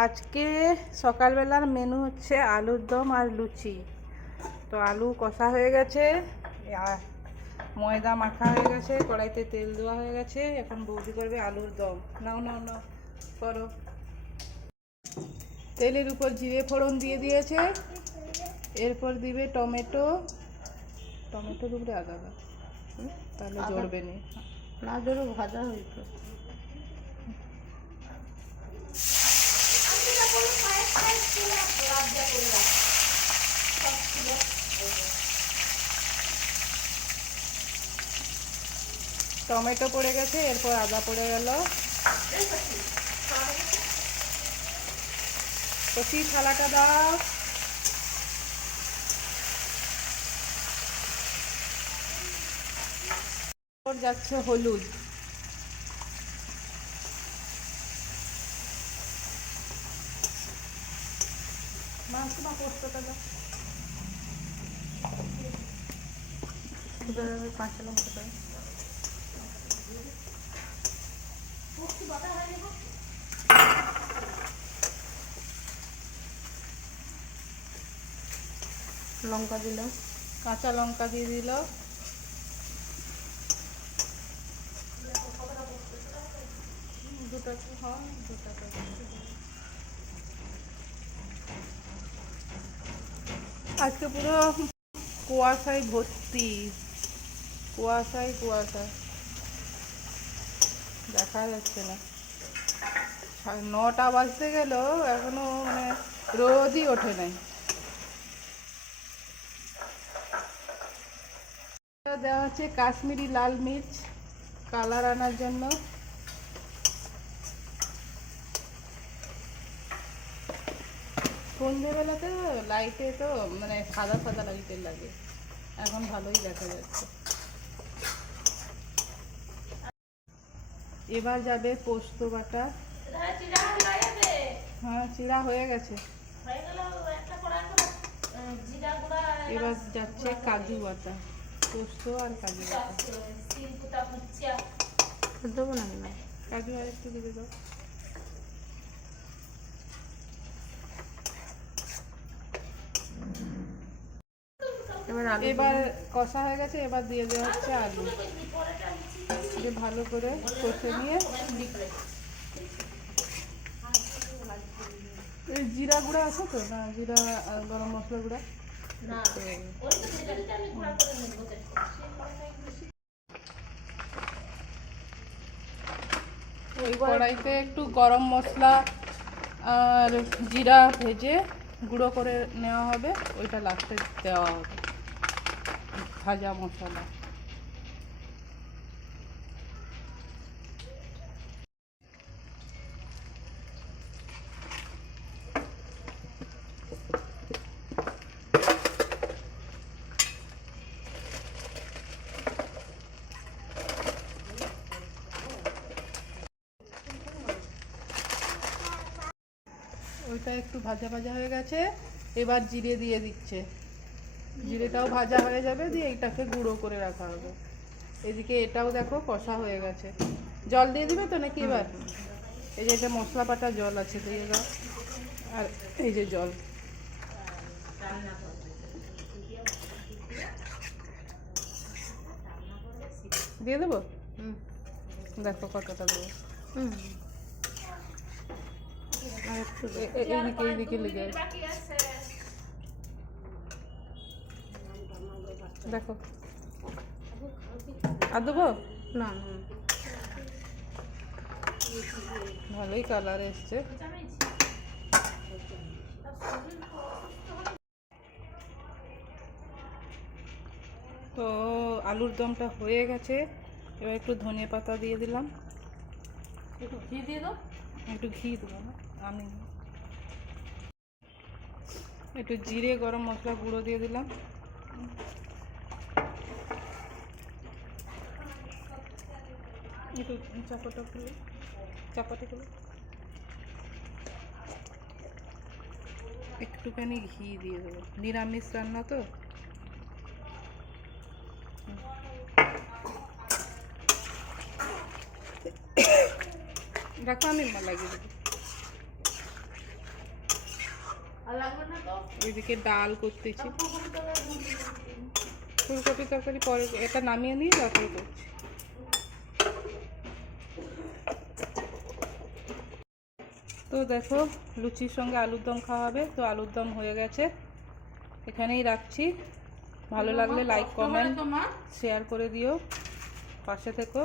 আজকে সকালবেলার মেনু হচ্ছে আলুর দম আর লুচি। তো আলু কষা হয়ে গেছে, আর ময়দা মাখা হয়ে গেছে, কড়াইতে তেল দেওয়া হয়ে গেছে। এখন বৌদি করবে আলুর দম। নাও নাও নাও করো। তেলের উপর জিরে ফোড়ন দিয়ে দিয়েছে, এরপর দিবে টমেটো। টমেটোর উপরে আদা দাও, তাহলে জ্বলবে না জোরে ভাজা হয়েছে। টমেটো পড়ে গেছে, এরপর আদা পড়ে গেল। কচি থালাটা দাও। যাচ্ছে হলুদ, মাংস না পোস্তটা দাও, কাঁচা লঙ্কা দাও, লঙ্কা দিল, কাঁচা লঙ্কা দিয়ে দিল। আজকে পুরো কুয়াশায় ভর্তি, কুয়াশায় কুয়াশা, দেখা যাচ্ছে না। 9টা বাজতে গেল, এখনো মানে রোদই ওঠে নাই। দেওয়া হচ্ছে কাশ্মীরি লাল মির্চ, কালার আনার জন্য। সন্ধ্যেবেলাতে লাইটে তো মানে সাদা সাদা লাইটের লাগে, এখন ভালোই দেখা যাচ্ছে। এবার যাবে পোস্ত বাটা। হ্যাঁ, চিড়া হয়ে গেছে। এবার যাচ্ছে কাজু বাটা, পোস্ত আর কাজু বাটা দেবো না, কাজু আর একটু দিয়ে দাও। এবার কষা হয়ে গেছে, এবার দিয়ে দেওয়া হচ্ছে আলু। ভালো করে কষে নিয়ে জিরা গুঁড়া আছে তো, না জিরা গরম মশলা গুঁড়া ওই কড়াইতে একটু গরম মশলা আর জিরা ভেজে গুঁড়ো করে নেওয়া হবে, ওইটা লাস্টে দেওয়া হবে, ভাজা মশলা। ওইটা একটু ভাজা ভাজা হয়ে গেছে, এবার জিরে দিয়ে দিচ্ছে। জিরেটাও ভাজা হয়ে যাবে, দিয়ে এইটাকে গুঁড়ো করে রাখা হবে। এদিকে এটাও দেখো কষা হয়ে গেছে। জল দিয়ে দিবে তো নাকি এবার? এই যে এটা মশলা বাটা জল আছে, দিয়ে দাও। আর এই যে জল দিয়ে দেবো। দেখো কতটা দেবো। এইদিকে এইদিকে লেগে দেখো, আর দেবো না, ভালোই কালার এসছে। তো আলুর দমটা হয়ে গেছে, এবার একটু ধনে পাতা দিয়ে দিলাম। একটু ঘি দিয়ে দাও, একটু ঘি দেবো না আমি, একটু জিরে গরম মশলা গুঁড়ো দিয়ে দিলাম। একটু চাপাটা খুলে একটুখানি ঘি দিয়ে দেবো, নিরামিষ রান্না তো। দেখো আমি লাগিয়ে দেবো। এদিকে ডাল করতেছি, ফুলকপি তরকারি পরে, এটা নামিয়ে নিয়ে তরকারি করছি। তো দেখো লুচির সঙ্গে আলুর দম খাওয়া হবে, তো আলুর দম হয়ে গেছে, এখানেই রাখছি। ভালো লাগলে লাইক কমেন্ট শেয়ার করে দিও, পাশে থেকো।